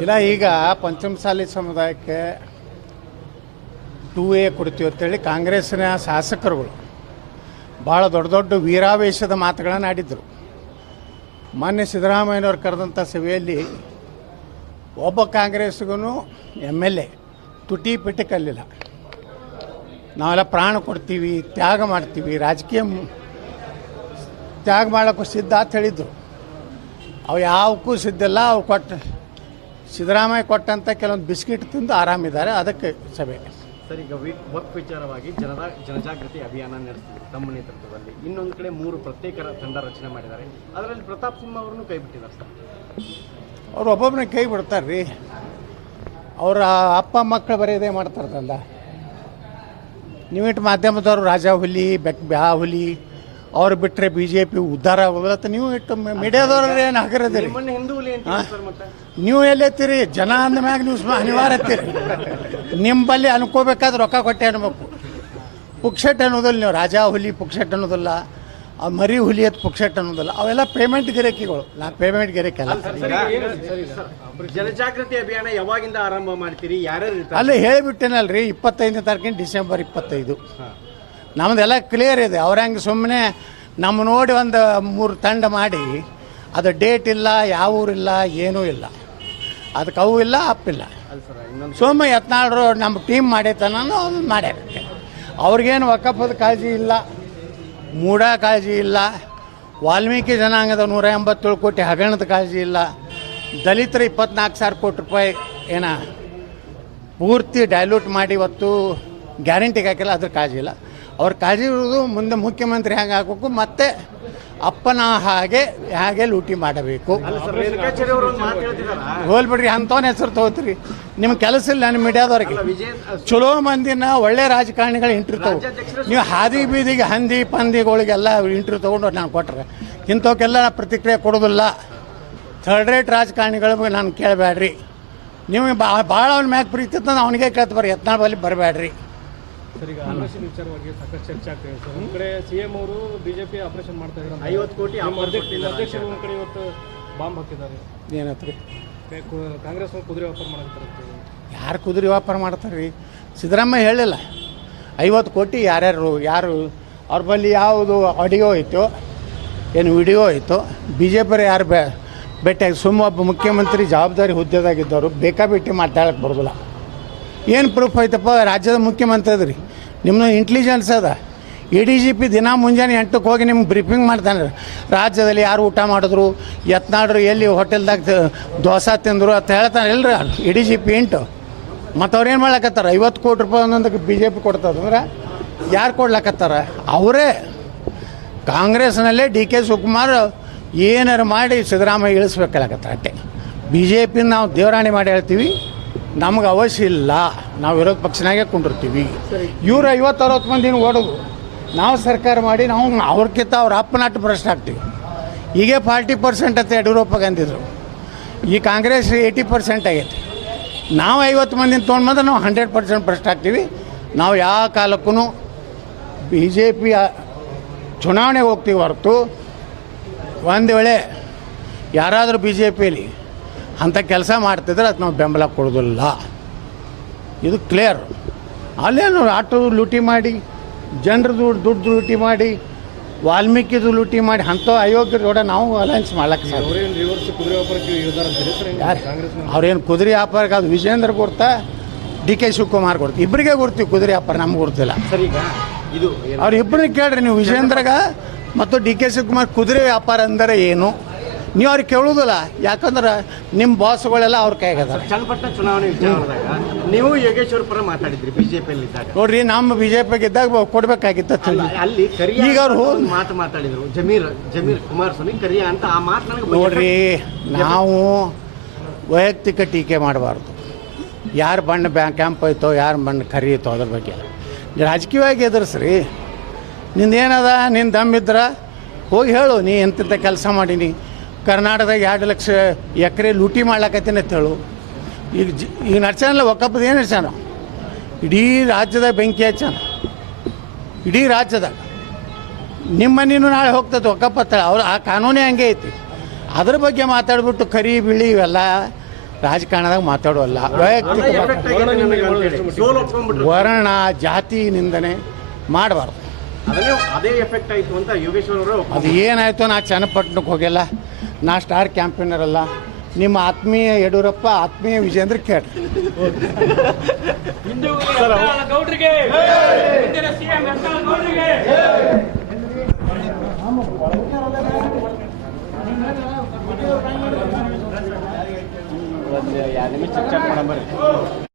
ಇಲ್ಲ, ಈಗ ಪಂಚಮಸಾಲಿ ಸಮುದಾಯಕ್ಕೆ ಟೂ ಎ ಕೊಡ್ತೀವಿ ಅಂತೇಳಿ ಕಾಂಗ್ರೆಸ್ನ ಶಾಸಕರುಗಳು ಭಾಳ ದೊಡ್ಡ ದೊಡ್ಡ ವೀರಾವೇಶದ ಮಾತುಗಳನ್ನು ಆಡಿದರು. ಮಾನ್ಯ ಸಿದ್ದರಾಮಯ್ಯನವ್ರು ಕರೆದಂಥ ಸಭೆಯಲ್ಲಿ ಒಬ್ಬ ಕಾಂಗ್ರೆಸ್ಗೂ ಎಂ ಎಲ್ ಎ, ತುಟಿ ಪಿಟ್ಟಿ ಕಲ್ಲಿಲ್ಲ. ನಾವೆಲ್ಲ ಪ್ರಾಣ ಕೊಡ್ತೀವಿ, ತ್ಯಾಗ ಮಾಡ್ತೀವಿ, ರಾಜಕೀಯ ತ್ಯಾಗ ಮಾಡೋಕ್ಕೂ ಸಿದ್ಧ ಅಂತ ಹೇಳಿದರು. ಅವು ಯಾವಕ್ಕೂ ಸಿದ್ಧಲ್ಲ ಅವು ಕೊಟ್ಟು, ಸಿದ್ದರಾಮಯ್ಯ ಕೊಟ್ಟಂಥ ಕೆಲವೊಂದು ಬಿಸ್ಕಿಟ್ ತಿಂದು ಆರಾಮಿದ್ದಾರೆ, ಅದಕ್ಕೆ ಸಭೆ. ಸರ್, ಈಗ ವಕ್ ವಿಚಾರವಾಗಿ ಜನರ ಜನಜಾಗೃತಿ ಅಭಿಯಾನ ನಡೆಸ್ತೀವಿ ತಮ್ಮ ನೇತೃತ್ವದಲ್ಲಿ. ಇನ್ನೊಂದು ಕಡೆ ಮೂರು ಪ್ರತ್ಯೇಕ ತಂಡ ರಚನೆ ಮಾಡಿದ್ದಾರೆ. ಅದರಲ್ಲಿ ಪ್ರತಾಪ್ ಸಿಂಹ ಅವರನ್ನು ಕೈ ಬಿಟ್ಟಿದ್ದಾರೆ, ಸರ್. ಅವ್ರು ಒಬ್ಬೊಬ್ಬನೇ ಕೈ ಬಿಡ್ತಾರೆ ರೀ ಅವರ ಅಪ್ಪ ಮಕ್ಕಳು ಬರೀ ಇದೇ ತಂದ ನೀವಿಟ್ಟು ಮಾಧ್ಯಮದವರು ರಾಜ ಹುಲಿ ಬೆಕ್ ಬ್ಯಾ ಹುಲಿ ಅವ್ರು ಬಿಟ್ಟರೆ ಬಿ ಜೆ ಪಿ ಉದ್ಧಾರ ಆಗೋದು ಅಂತ ನೀವು ಇಟ್ಟು ಮೀಡಿಯಾದವ್ರು ಏನು ಹಾಕಿರೋದಿರಿ ನೀವು ಎಲ್ಲೆತ್ತೀರಿ ಜನ ಅಂದ ಮ್ಯಾಗ ನೀವು ಅನಿವಾರ್ಯ ಎತ್ತೀರಿ ನಿಮ್ಮಲ್ಲಿ ಅನ್ಕೋಬೇಕಾದ್ರೆ ರೊಕ್ಕ ಕೊಟ್ಟೆ ಅನ್ಬೇಕು. ಪುಕ್ಷೆಟ್ ಅನ್ನೋದಿಲ್ಲ ನೀವು. ರಾಜಾ ಹುಲಿ ಪುಕ್ಷೆಟ್ ಅನ್ನೋದಿಲ್ಲ. ಆ ಮರಿ ಹುಲಿಯದ ಪುಕ್ಸೆಟ್ ಅನ್ನೋದಲ್ಲ ಅವೆಲ್ಲ ಪೇಮೆಂಟ್ ಗಿರಕಿಗಳು. ನಾ ಪೇಮೆಂಟ್ ಗಿರಕಿ ಅಲ್ಲ. ಜನಜಾಗೃತಿ ಅಭಿಯಾನ ಯಾವಾಗಿಂದ ಆರಂಭ ಮಾಡ್ತೀರಿ? ಯಾರ್ಯಾರು ಅಲ್ಲಿ ಹೇಳಿಬಿಟ್ಟೇನಲ್ರಿ ಇಪ್ಪತ್ತೈದನೇ ತಾರೀಕಿನ ಡಿಸೆಂಬರ್ ಇಪ್ಪತ್ತೈದು. ನಮ್ಮದೆಲ್ಲ ಕ್ಲಿಯರ್ ಇದೆ. ಅವ್ರ ಹಂಗೆ ಸುಮ್ಮನೆ ನಮ್ಮ ನೋಡಿ ಒಂದು ಮೂರು ತಂಡ ಮಾಡಿ ಅದು ಡೇಟ್ ಇಲ್ಲ ಯಾವ ಊರಿಲ್ಲ ಏನೂ ಇಲ್ಲ. ಅದಕ್ಕೆ ಅವು ಇಲ್ಲ ಅಪ್ಪಿಲ್ಲ ಸೋಮ ಯತ್ನಾಳ್ರು ನಮ್ಮ ಟೀಮ್ ಮಾಡೈತನ ಮಾಡ್ಯಾರ ಅವ್ರಿಗೇನು ವಕಫದ ಕಾಳಜಿ ಇಲ್ಲ. ಮೂಢ ಕಾಳಜಿ ಇಲ್ಲ. ವಾಲ್ಮೀಕಿ ಜನಾಂಗದ ನೂರ ಎಂಬತ್ತೇಳು ಕೋಟಿ ಹಗರಣದ ಕಾಳಜಿ ಇಲ್ಲ. ದಲಿತರ ಇಪ್ಪತ್ನಾಲ್ಕು ಸಾವಿರ ಕೋಟಿ ರೂಪಾಯಿ ಏನ ಪೂರ್ತಿ ಡೈಲ್ಯೂಟ್ ಮಾಡಿ ಇವತ್ತು ಗ್ಯಾರಂಟಿಗೆ ಹಾಕಿಲ್ಲ, ಅದ್ರ ಕಾಳಜಿ ಇಲ್ಲ. ಅವ್ರ ಕಾಳಜಿ ಇರುವುದು ಮುಂದೆ ಮುಖ್ಯಮಂತ್ರಿ ಹೆಂಗೆ ಹಾಕಬೇಕು ಮತ್ತೆ ಅಪ್ಪನ ಹಾಗೆ ಹಾಗೆ ಲೂಟಿ ಮಾಡಬೇಕು. ಹೋಲ್ಬಿಡ್ರಿ ಅಂತವ್ನ ಹೆಸರು ತಗೋತೀರಿ. ನಿಮ್ಮ ಕೆಲಸ ಇಲ್ಲ ನಿಮ್ಮ ಮೀಡಿಯಾದವ್ರಿಗೆ. ಚಲೋ ಮಂದಿನ ಒಳ್ಳೆ ರಾಜಕಾರಣಿಗಳು ಇಂಟ್ರಿ ತಗೋ ನೀವು ಹಾದಿ ಬೀದಿಗೆ ಹಂದಿ ಪಂದಿಗಳಿಗೆಲ್ಲ ಇಂಟ್ರಿ ತೊಗೊಂಡು ನಾನು ಕೊಟ್ರೆ. ಇಂಥವಕ್ಕೆಲ್ಲ ಪ್ರತಿಕ್ರಿಯೆ ಕೊಡೋದಿಲ್ಲ. ಥರ್ಡ್ ರೇಟ್ ರಾಜಕಾರಣಿಗಳಿಗೆ ನಾನು ಕೇಳಬೇಡ್ರಿ ನೀವು ಭಾಳ ಅವ್ನ ಮ್ಯಾಗ ಪ್ರೀತಿ ಅಂತ ಅವನಿಗೆ ಕೇಳ್ತ ಬರ್ರಿ ಯತ್ನಾಳ್ ಬಲ್ಲಿ ಬರಬೇಡ್ರಿ ಸರ್ ಈಗ ಆಪರೇಷನ್ ವಿಚಾರವಾಗಿ ಸಾಕಷ್ಟು ಚರ್ಚೆ ಆಗ್ತಿದೆ ಸರ್. ಒಂದ್ ಕಡೆ ಸಿಎಂ ಅವರು ಬಿಜೆಪಿ ಆಪರೇಷನ್ ಮಾಡ್ತಾ ಇದ್ದಾರೆ ಐವತ್ತು ಕೋಟಿ. ಅಧ್ಯಕ್ಷರು ಒಂದ್ ಕಡೆ ಇವತ್ತು ಬಾಂಬ್ ಹಾಕಿದ್ದಾರೆ. ಏನಾಯ್ತು ಕಾಂಗ್ರೆಸ್ ಕುದುರೆ ವ್ಯಾಪಾರ ಮಾಡಕತ್ತಾರೆ ಯಾರು ಕುದುರೆ ವ್ಯಾಪಾರ ಮಾಡ್ತಾರೆ ರೀ? ಸಿದ್ದರಾಮಯ್ಯ ಹೇಳಿಲ್ಲ. ಐವತ್ತು ಕೋಟಿ ಯಾರ್ಯಾರು ಯಾರು ಅವ್ರ ಬಳಿ ಯಾವುದು ಆಡಿಯೋ ಐತೋ ಏನು ವಿಡಿಯೋ ಐತೋ ಬಿ ಜೆ ಪಿಯವ್ರು ಯಾರು ಬೆ ಭೇಟಿಯಾಗಿ ಸುಮ್ಮ ಒಬ್ಬ ಮುಖ್ಯಮಂತ್ರಿ ಜವಾಬ್ದಾರಿ ಹುದ್ದೆದಾಗಿದ್ದವರು ಬೇಕಾಬಿಟ್ಟಿ ಮಾತಾಡಕ್ಕೆ ಬರೋದಿಲ್ಲ. ಏನು ಪ್ರೂಫ್ ಐತಪ್ಪ ರಾಜ್ಯದ ಮುಖ್ಯಮಂತ್ರಿ ಅದ್ರಿ. ನಿಮ್ಮ ಇಂಟೆಲಿಜೆನ್ಸ್ ಅದ. ಎ ಡಿ ಜಿ ಪಿ ದಿನ ಮುಂಜಾನೆ ಎಂಟಕ್ಕೆ ಹೋಗಿ ನಿಮ್ಗೆ ಬ್ರೀಫಿಂಗ್ ಮಾಡ್ತಾನೆ. ರಾಜ್ಯದಲ್ಲಿ ಯಾರು ಊಟ ಮಾಡಿದ್ರು ಯತ್ನಾಡ್ರು ಎಲ್ಲಿ ಹೋಟೆಲ್ದಾಗ ದೋಸೆ ತಿಂದರು ಅಂತ ಹೇಳ್ತಾನೆ ಇಲ್ರಿ ಎ ಡಿ ಜಿ ಪಿ ಇಂಟು ಮತ್ತು ಅವ್ರು ಏನು ಮಾಡ್ಲಕತ್ತಾರ? ಐವತ್ತು ಕೋಟಿ ರೂಪಾಯಿ ಒಂದೊಂದಕ್ಕೆ ಬಿ ಜೆ ಪಿ ಕೊಡ್ತದಂದ್ರೆ ಯಾರು ಕೊಡ್ಲಕತ್ತಾರ? ಅವರೇ. ಕಾಂಗ್ರೆಸ್ನಲ್ಲೇ ಡಿ ಕೆ ಶಿವಕುಮಾರ್ ಏನಾರು ಮಾಡಿ ಸಿದ್ದರಾಮಯ್ಯ ಇಳಿಸ್ಬೇಕಲ್ಲಕತ್ತಾರ ಅಟ್ಟೆ. ಬಿ ಜೆ ಪಿನ ನಾವು ದೇವರಾಣಿ ಮಾಡಿ ಹೇಳ್ತೀವಿ. ನಮ್ಗೆ ಅವಶ್ಯ ಇಲ್ಲ. ನಾವು ವಿರೋಧ ಪಕ್ಷನಾಗೆ ಕುಂಡಿರ್ತೀವಿ. ಇವ್ರು ಐವತ್ತು ಅರವತ್ತು ಮಂದಿನ ಓಡೋದು? ನಾವು ಸರ್ಕಾರ ಮಾಡಿ ನಾವು ಅವ್ರಕ್ಕಿಂತ ಅವ್ರ ಅಪ್ಪನಾಟ ಭ್ರಷ್ಟ ಆಗ್ತೀವಿ. ಈಗ ಫಾರ್ಟಿ ಪರ್ಸೆಂಟ್ ಅಂತ ಯಡಿಯೂರಪ್ಪ ಅಂದಿದ್ರು ಈ ಕಾಂಗ್ರೆಸ್ ಏಯ್ಟಿ ಪರ್ಸೆಂಟ್ ಆಗೈತೆ. ನಾವು ಐವತ್ತು ಮಂದಿನ ತೊಗೊಂಡು ಬಂದ್ರೆ ನಾವು ಹಂಡ್ರೆಡ್ ಪರ್ಸೆಂಟ್ ಭ್ರಷ್ಟ ಆಗ್ತೀವಿ. ನಾವು ಯಾವ ಕಾಲಕ್ಕೂ ಬಿ ಜೆ ಪಿ ಚುನಾವಣೆಗೆ ಹೋಗ್ತೀವಿ ಹೊರತು. ಒಂದು ವೇಳೆ ಯಾರಾದರೂ ಬಿ ಜೆ ಪಿಯಲ್ಲಿ ಅಂಥ ಕೆಲಸ ಮಾಡ್ತಿದ್ರೆ ಅದು ನಾವು ಬೆಂಬಲ ಕೊಡೋದಿಲ್ಲ. ಇದು ಕ್ಲಿಯರ್ ಅಲ್ಲೇನು ಆಟೋ ಲೂಟಿ ಮಾಡಿ ಜನರ ದುಡ್ಡು ಲೂಟಿ ಮಾಡಿ ವಾಲ್ಮೀಕಿದು ಲೂಟಿ ಮಾಡಿ ಅಂಥ ಅಯೋಗ್ಯರ ಕೂಡ ನಾವು ಅಲಯನ್ಸ್ ಮಾಡ್ಲಕ್ಕೆ ಅವ್ರೇನು ಕುದುರೆ ವ್ಯಾಪಾರಕ್ಕೆ ಅದು ವಿಜೇಂದ್ರ ಕೊಡ್ತ ಡಿ ಕೆ ಶಿವಕುಮಾರ್ ಕೊಡ್ತೀವಿ ಇಬ್ಬರಿಗೆ ಕೊಡ್ತೀವಿ ಕುದುರೆ ವ್ಯಾಪಾರ ನಮ್ಗೆ ಗುರ್ತಿಲ್ಲ. ಸರಿ ಇದು ಏನು ಅವ್ರು ಇಬ್ಬರನ್ನ ಕೇಳ್ರಿ ನೀವು ವಿಜೇಂದ್ರಗ ಮತ್ತು ಡಿ ಕೆ ಶಿವಕುಮಾರ್ ಕುದುರೆ ವ್ಯಾಪಾರ ಅಂದರೆ ಏನು? ನೀವು ಅವ್ರಿಗೆ ಕೇಳುವುದಿಲ್ಲ ಯಾಕಂದ್ರೆ ನಿಮ್ಮ ಬಾಸ್ಗಳೆಲ್ಲ ಅವ್ರ ಕೈಗದ ಚನ್ನಪಟ್ಟಣ ಚುನಾವಣೆ ವಿಚಾರದಾಗ ನೀವು ಯೋಗೇಶ್ವರ ಪರ ಮಾತಾಡಿದ್ರಿ ಬಿಜೆಪಿಯಲ್ಲಿ ಇದ್ದಾಗ. ನೋಡ್ರಿ ನಮ್ಮ ಬಿಜೆಪಿಗೆ ಇದ್ದಾಗ ಕೊಡ್ಬೇಕಾಗಿತ್ತು ಅಲ್ಲಿ ಕರಿಯ ಈಗ ಅವ್ರು ಮಾತು ಮಾತಾಡಿದ್ರು. ಜಮೀರ್ ಜಮೀರ್ ಕುಮಾರಸ್ವಾಮಿ ಕರಿಯ ಅಂತ ಆ ಮಾತು ನನಗೆ ನೋಡ್ರಿ ನಾವು ವೈಯಕ್ತಿಕ ಟೀಕೆ ಮಾಡಬಾರ್ದು. ಯಾರು ಬಣ್ಣ ಬ್ಯಾಂಕ್ ಕ್ಯಾಂಪ್ ಹೋಯ್ತೋ ಯಾರು ಬಣ್ಣ ಕರೀತೋ ಅದ್ರ ಬಗ್ಗೆ ರಾಜಕೀಯವಾಗಿ ಎದುರಿಸ್ರಿ. ನಿಂದೇನದ ನಿನ್ನ ದಮ್ಮಿದ್ರ ಹೋಗಿ ಹೇಳು ನೀ ಎಂತಿಂಥ ಕೆಲಸ ಮಾಡೀನಿ. ಕರ್ನಾಟಕದಾಗ ಎರಡು ಲಕ್ಷ ಎಕರೆ ಲೂಟಿ ಹೇಳು ಈಗ ಜಿ ಈಗ ನಡ್ಸ್ಯಾನಲ್ಲ ಒಕ್ಕಪ್ಪದ ಏನು ನಡ್ಸ್ಯಾನ? ಇಡೀ ರಾಜ್ಯದಾಗ ಬೆಂಕಿ ಹಚ್ಚಾನ ಇಡೀ ರಾಜ್ಯದಾಗ. ನಿಮ್ಮ ನೀನು ನಾಳೆ ಹೋಗ್ತದೆ ಒಕ್ಕಪ್ಪತ್ತಾಳೆ ಅವ್ರು ಆ ಕಾನೂನೇ ಹಂಗೆ ಐತಿ. ಅದ್ರ ಬಗ್ಗೆ ಮಾತಾಡ್ಬಿಟ್ಟು ಕರಿ ಬಿಳಿ ಇವೆಲ್ಲ ರಾಜಕಾರಣದಾಗ ಮಾತಾಡೋಲ್ಲ. ವೈಯಕ್ತಿಕ ಅಂತೇಳಿ. ವರ್ಣ ಜಾತಿ ನಿಂದನೆ ಮಾಡಬಾರ್ದು. ಅದೇ ಎಫೆಕ್ಟ್ ಆಯ್ತು ಅಂತ ಯೋಗೇಶ್ವರ್ ಅವರು ಅದು ಏನಾಯ್ತು ನಾ ಚನ್ನಪಟ್ಟಣಕ್ಕೆ ಹೋಗಿಲ್ಲ. ನಾ ಸ್ಟಾರ್ ಕ್ಯಾಂಪೇನರ್ ಅಲ್ಲ ನಿಮ್ಮ ಆತ್ಮೀಯ ಯಡಿಯೂರಪ್ಪ ಆತ್ಮೀಯ ವಿಜೇಂದ್ರ ಒಂದು ಎರಡು ನಿಮಿಷ ಚೆಕ್